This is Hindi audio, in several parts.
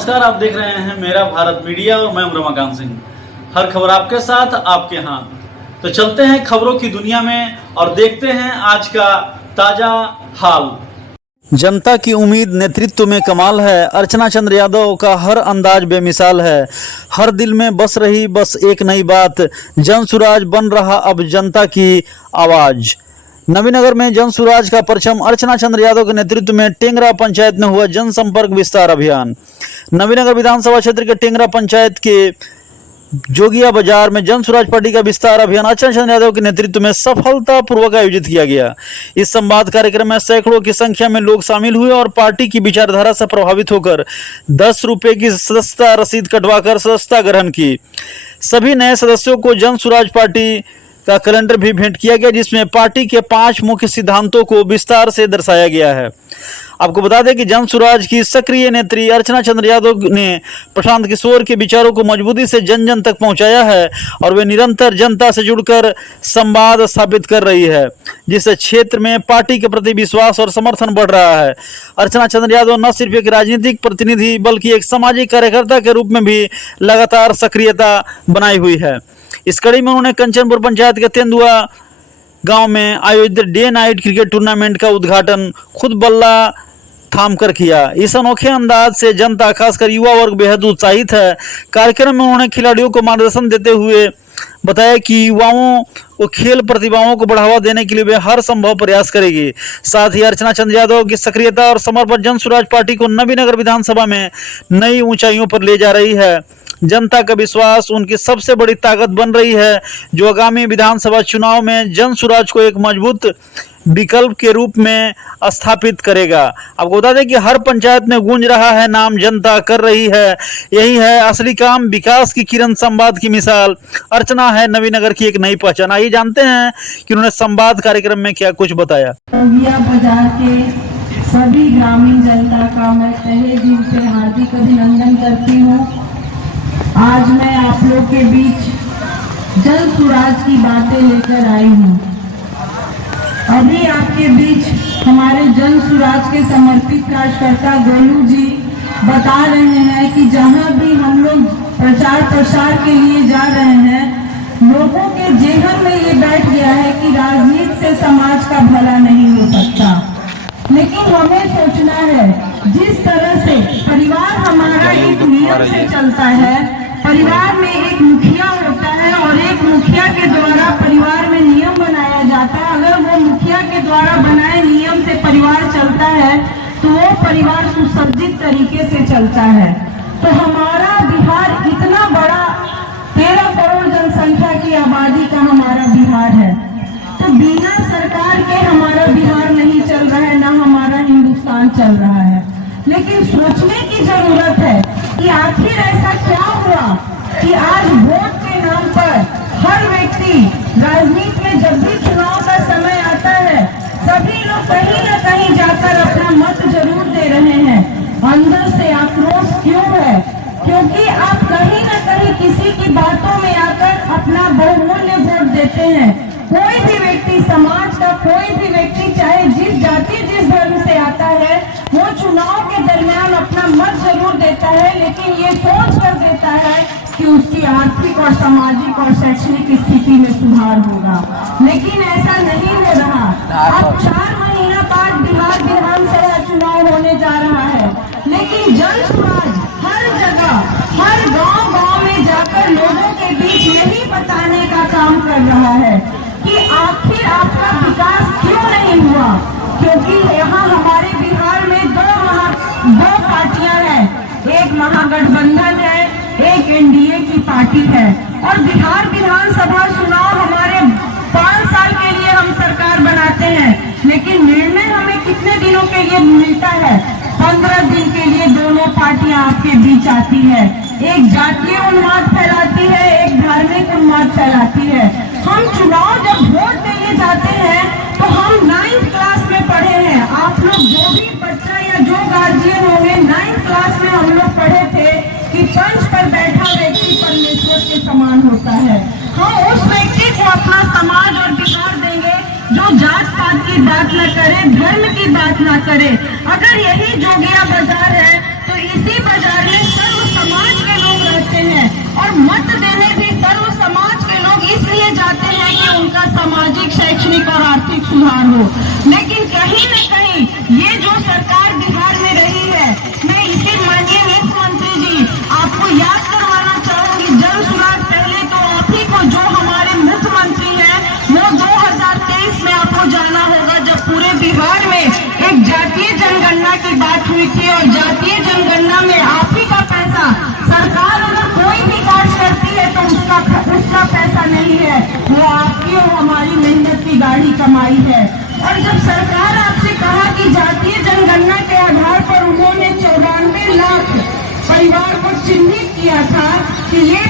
नमस्कार, आप देख रहे हैं मेरा भारत मीडिया और मैं रमाकांत सिंह। हर खबर आपके साथ, आपके हाथ। तो चलते हैं खबरों की दुनिया में और देखते हैं आज का ताजा हाल। जनता की उम्मीद नेतृत्व में कमाल है। अर्चना चंद्र यादव का हर अंदाज बेमिसाल है। हर दिल में बस रही बस एक नई बात, जन सुराज बन रहा अब जनता की आवाज। नवीनगर में जन सुराज का परचम अर्चना चंद्र यादव के नेतृत्व में टेंगरा पंचायत में हुआ जनसंपर्क विस्तार अभियान। नवीनगर विधानसभा क्षेत्र के टेंगरा पंचायत के जोगिया बाजार में जन सुराज पार्टी का विस्तार अभियान अर्चना चंद्र यादव के नेतृत्व में सफलतापूर्वक आयोजित किया गया। इस संवाद कार्यक्रम में सैकड़ों की संख्या में लोग शामिल हुए और पार्टी की विचारधारा से प्रभावित होकर 10 रुपए की सदस्यता रसीद कटवाकर सदस्यता ग्रहण की। सभी नए सदस्यों को जन सुराज पार्टी का कैलेंडर भी भेंट किया गया, जिसमें पार्टी के 5 मुख्य सिद्धांतों को विस्तार से दर्शाया गया है। आपको बता दें कि जन सुराज की सक्रिय नेत्री अर्चना चंद्र यादव ने प्रशांत किशोर के विचारों को मजबूती से जन जन तक पहुंचाया है और वे निरंतर जनता से जुड़कर संवाद स्थापित कर रही है, जिससे क्षेत्र में पार्टी के प्रति विश्वास और समर्थन बढ़ रहा है। अर्चना चंद्र यादव न सिर्फ एक राजनीतिक प्रतिनिधि बल्कि एक सामाजिक कार्यकर्ता के रूप में भी लगातार सक्रियता बनाई हुई है। इस कड़ी में उन्होंने कंचनपुर पंचायत के तेंदुआ गांव में आयोजित डे नाइट क्रिकेट टूर्नामेंट का उद्घाटन खुद बल्ला थाम कर किया। इस अनोखे अंदाज से जनता खासकर युवा वर्ग बेहद उत्साहित है। कार्यक्रम में उन्होंने खिलाड़ियों को मार्गदर्शन देते हुए बताया कि युवाओं को खेल प्रतिभाओं को बढ़ावा देने के लिए वे हर संभव प्रयास करेगी। साथ ही अर्चना चंद्र यादव की सक्रियता और समर्पण जन सुराज पार्टी को नवीनगर विधानसभा में नई ऊंचाइयों पर ले जा रही है। जनता का विश्वास उनकी सबसे बड़ी ताकत बन रही है, जो आगामी विधानसभा चुनाव में जन सुराज को एक मजबूत विकल्प के रूप में स्थापित करेगा। आपको बता दें कि हर पंचायत में गूंज रहा है नाम जनता कर रही है, यही है असली काम, विकास की किरण, संवाद की मिसाल। अर्चना है नवीनगर की एक नई पहचान। आइए जानते हैं कि उन्होंने संवाद कार्यक्रम में क्या कुछ बताया। जोगिया बाजार के सभी ग्रामीण जनता का मैं तहे दिल से हार्दिक अभिनंदन करती हूँ। आज मैं आप लोग के बीच जन सुराज की बातें लेकर आई हूँ। अभी आपके बीच हमारे जन सुराज के समर्पित कार्यकर्ता गोलू जी बता रहे हैं कि जहाँ भी हम लोग प्रचार प्रसार के लिए जा रहे हैं, लोगों के जेहन में ये बैठ गया है कि राजनीति से समाज का भला नहीं हो सकता। लेकिन हमें सोचना है, जिस तरह से परिवार हमारा एक नियम से चलता है, परिवार में एक मुखिया होता है और एक मुखिया के द्वारा परिवार में नियम बनाया जाता है। अगर वो मुखिया के द्वारा बनाए नियम से परिवार चलता है तो वो परिवार सुसज्जित तरीके से चलता है। तो हमारा बिहार इतना बड़ा 13 करोड़ जनसंख्या की आबादी का हमारा बिहार है, तो बिना सरकार के हमारा बिहार नहीं चल रहा है, ना हमारा हिंदुस्तान चल रहा है। लेकिन सोचने की जरूरत है कि आखिर ऐसा क्या हुआ कि आज वोट के नाम पर हर व्यक्ति राजनीति में, जब भी चुनाव का समय आता है, सभी लोग कहीं न कहीं जाकर अपना मत जरूर दे रहे हैं। अंदर से आक्रोश क्यों है? क्योंकि आप कहीं न कहीं किसी की बातों में आकर अपना बहुमूल्य वोट देते हैं। कोई भी व्यक्ति, समाज का कोई भी व्यक्ति, चाहे जिस जाति जिस धर्म से आता है, वो चुनाव के दरमियान अपना मत जरूर देता है, लेकिन ये सोच कर देता है कि उसकी आर्थिक और सामाजिक और शैक्षणिक स्थिति में सुधार होगा। लेकिन ऐसा नहीं हो रहा। अब 4 महीना बाद बिहार विधानसभा चुनाव होने जा रहा है, लेकिन जन सुराज हर जगह, हर गांव-गांव में जाकर लोगों के बीच यही बताने का काम कर रहा है कि आखिर आपका विकास क्यों नहीं हुआ। क्योंकि यहाँ हमारे बिहार में दो पार्टियां हैं, एक महागठबंधन है, एक एनडीए की पार्टी है। और बिहार विधानसभा चुनाव हमारे 5 साल के लिए हम सरकार बनाते हैं, लेकिन निर्णय हमें कितने दिनों के लिए मिलता है? 15 दिन के लिए दोनों पार्टियां आपके बीच आती है। एक जातीय उन्माद फैलाती है, एक धार्मिक उन्माद फैलाती है। हम चुनाव जब वोट देने जाते हैं तो हम 9th क्लास में पढ़े हैं। आप लोग जो भी बच्चा या जो गार्जियन होंगे, 9th क्लास में हम लोग पढ़े थे कि पंच पर बैठा व्यक्ति परमेश्वर के समान होता है। हम उस व्यक्ति को अपना समाज और बिहार देंगे जो जात पात की बात न करे, धर्म की बात न करे। अगर यही जोगिया बाजार है तो इसी बाजार में सर्व समाज के लोग रहते हैं और मत देने भी सर्व समाज के लोग इसलिए जाते हैं कि उनका सामाजिक, शैक्षणिक और आर्थिक सुधार हो। लेकिन कहीं न कहीं ये जो सरकार बिहार में रही है, मैं इसी माननीय मुख्यमंत्री जी आपको याद करवाना चाहूंगी, जन सुराग पहले तो आप ही को, जो हमारे मुख्यमंत्री हैं, वो 2023 में आपको जाना होगा जब पूरे बिहार में एक जातीय जनगणना की बात हुई थी और जातीय जनगणना में आप ही का पैसा, सरकार अगर कोई भी कार्य करती है तो उसका पैसा नहीं है, वो आपकी और हमारी मेहनत की गाढ़ी कमाई है। और जब सरकार आपसे कहा कि जातीय जनगणना के आधार पर उन्होंने 94 लाख परिवार को चिन्हित किया था कि ये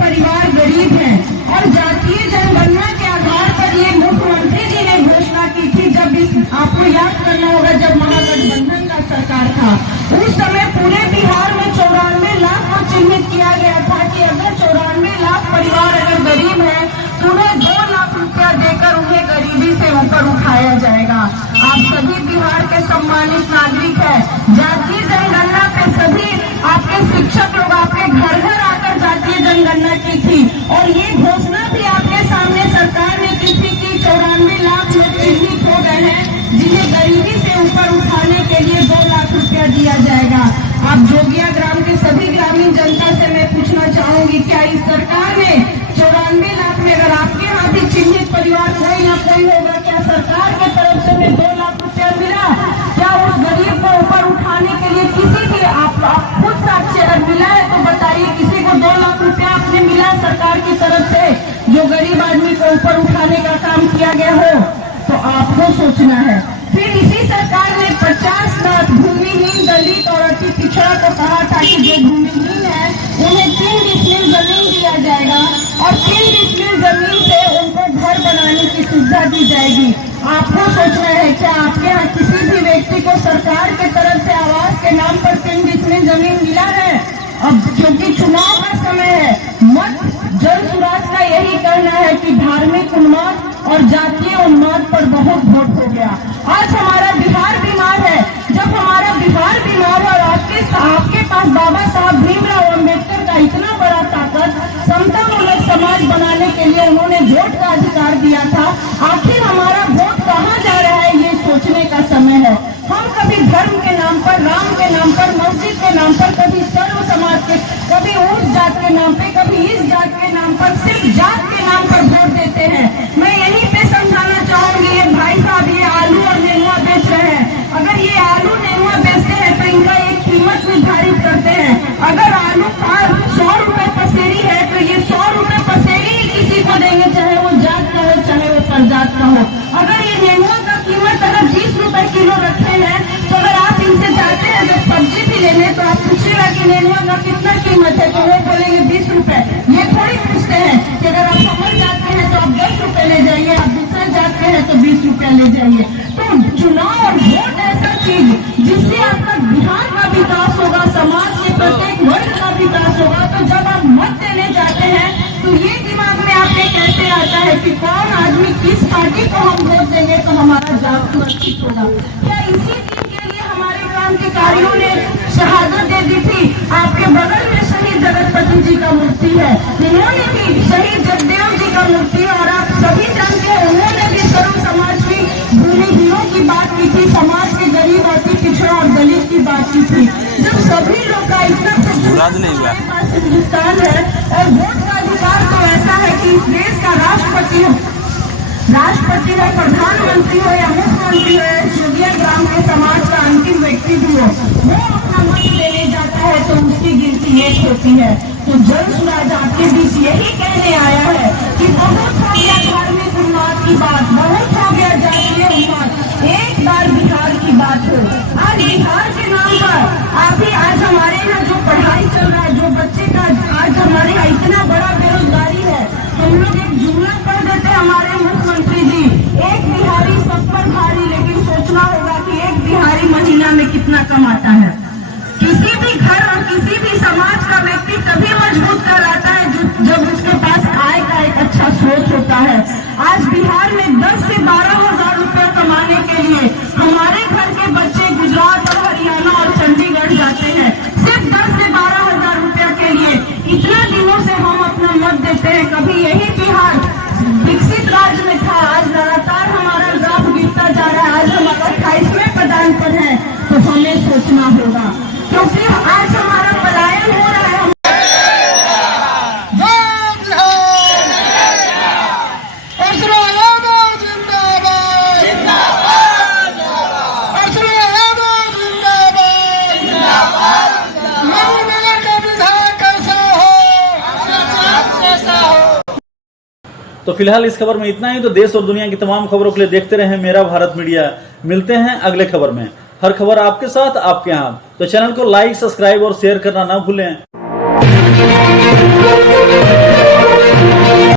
परिवार गरीब है, और जातीय जनगणना के आधार पर ये मुख्यमंत्री जी ने घोषणा की थी, जब आपको याद करना होगा जब महागठबंधन का सरकार था, उस समय पूरे बिहार में 94 लाख को चिन्हित किया गया था कि अगर 94 लाख परिवार अगर गरीब है तो उन्हें 2 लाख रुपया देकर उन्हें गरीबी से ऊपर उठाया जाएगा। आप सभी बिहार के सम्मानित नागरिक हैं, जातीय जनगणना पे सभी आपके शिक्षक लोग आपके घर घर आकर जातीय जनगणना की थी और ये घोषणा भी आपके सामने सरकार ने की थी कि 94 लाख लोग चिन्हित हो गए हैं जिन्हें गरीबी से ऊपर उठाने के लिए 2 लाख रुपया दिया जाएगा। आप जोगिया ग्राम के सभी ग्रामीण जनता से मैं पूछना चाहूंगी, क्या इस सरकार ने 94 लाख में अगर आपके यहाँ भी चिन्हित परिवार कोई ना कोई होगा, क्या सरकार की तरफ से 2 लाख रुपया मिला? क्या उस गरीब को ऊपर उठाने के लिए किसी भी आप खुद साक्षी अगर मिला है तो बताइए, किसी को 2 लाख रुपया आपने मिला सरकार की तरफ से जो गरीब आदमी को ऊपर उठाने का काम किया गया हो? तो आपको सोचना है। फिर इसी सरकार ने 50 लाख भूमिहीन, दलित और अति पिछड़ा को कहा था कि जो भूमिहीन है उन्हें 3 डिसमिल जमीन दिया जाएगा और 3 डिसमिल जमीन से उनको घर बनाने की सुविधा दी जाएगी। आपको सोचना है, क्या आपके यहाँ किसी भी व्यक्ति को सरकार की तरफ से आवास के नाम पर 3 डिसमिल जमीन मिला है? अब क्योंकि चुनाव का समय है, मत जन सुराज का यही कहना है कि धार्मिक उन्माद और जातीय उन्माद पर बहुत वोट हो गया। आज हमारा बिहार बीमार है, जब हमारा बिहार बीमार है और आपके पास बाबा साहब भीमराव अम्बेडकर का इतना बड़ा ताकत, समतामूलक समाज बनाने के लिए उन्होंने वोट का अधिकार दिया था, आखिर हमारा वोट कहाँ जा रहा है ये सोचने का समय है। हम कभी धर्म के नाम पर, राम के नाम पर, मस्जिद के नाम पर, कभी सर्व समाज के, कभी उस जात के नाम पे, कभी इस जात के नाम पर, सिर्फ जात के नाम पर वोट देते हैं। मैं यहीं पे समझाना चाहूंगी, ये भाई साहब ये आलू और नेनुआ बेच रहे हैं, अगर ये आलू नेनुआ बेचते हैं तो इनका एक कीमत निर्धारित करते हैं। अगर आलू का 100 रुपए पसेरी है तो ये 100 रुपए पसेरी ही किसी को देंगे, चाहे वो जात का हो चाहे वो परजात का हो। अगर ये नेनुआ का कीमत अगर 20 रुपए किलो रखे हैं तो अगर आप इनसे जाते हैं जब सब्जी भी लेने तो आप पूछिएगा कि नेनुआ का कितना कीमत है, तो वो बोलेंगे 20 रुपए। ये थोड़ी पूछते हैं कि अगर आप समझ जाते हैं तो आप 10 रुपए ले जाइए, आप दूसरे जाते हैं तो 20 रुपया ले जाइए। तो चुनाव और वोट ऐसा चीज जिससे आपका बिहार का विकास होगा, समाज के प्रत्येक वर्ग का विकास होगा। तो जब आप मत देने जाते हैं तो ये दिमाग में आपके कैसे आता है कि कौन आदमी किस पार्टी को हम वोट देंगे तो हमारा जात सुरक्षित होगा? क्या इसी दिन के लिए हमारे क्रांतिकारियों ने शहादत दे दी थी? आपके बगल में शहीद जगतपति जी का मूर्ति है, उन्होंने भी शहीद जगदेव जी का मूर्ति, और आप सभी जानते हैं उन्होंने भी सर्व समाज की भूमिहीनों की बात की थी, समाज के गरीब, अति पिछड़ा और दलित की बात की थी। जब सभी लोग का इतना हिंदुस्तान है और वोट का अधिकार तो ऐसा है कि इस देश का राष्ट्रपति हो, प्रधानमंत्री हो या मुख्यमंत्री हो, जोगिया ग्राम के समाज का अंतिम व्यक्ति भी हो, वो अपना मत देने जाता है तो उसकी गिनती 1 होती है। तो जन सुराज आपके बीच यही कहने आया है कि बहुत हो गया धार्मिक उन्माद की बात, बहुत हो गया जातीय उन्माद, एक बार बिहार की बात हो। आज बिहार के नाम पर आप ही, आज हमारे यहाँ जो पढ़ाई चल रहा है, जो बच्चे का आज हमारे यहाँ इतना बड़ा बेरोजगारी है, हम लोग एक जुमला पढ़ देते हमारे मुख्यमंत्री जी, एक बिहारी सब पर भारी, लेकिन सोचना होगा कि एक बिहारी महीना में कितना कमाता है। किसी भी घर और किसी भी समाज का व्यक्ति तभी मजबूत कहलाता है जब उसके पास आय का एक अच्छा स्रोत होता है। आज बिहार में 10 से 12 हजार रुपया कमाने के लिए हमारे घर के बच्चे गुजरात और हरियाणा और चंडीगढ़ जाते हैं। तो फिलहाल इस खबर में इतना ही। तो देश और दुनिया की तमाम खबरों के लिए देखते रहें मेरा भारत मीडिया। मिलते हैं अगले खबर में। हर खबर आपके साथ, आपके हाथ। तो चैनल को लाइक, सब्सक्राइब और शेयर करना ना भूलें।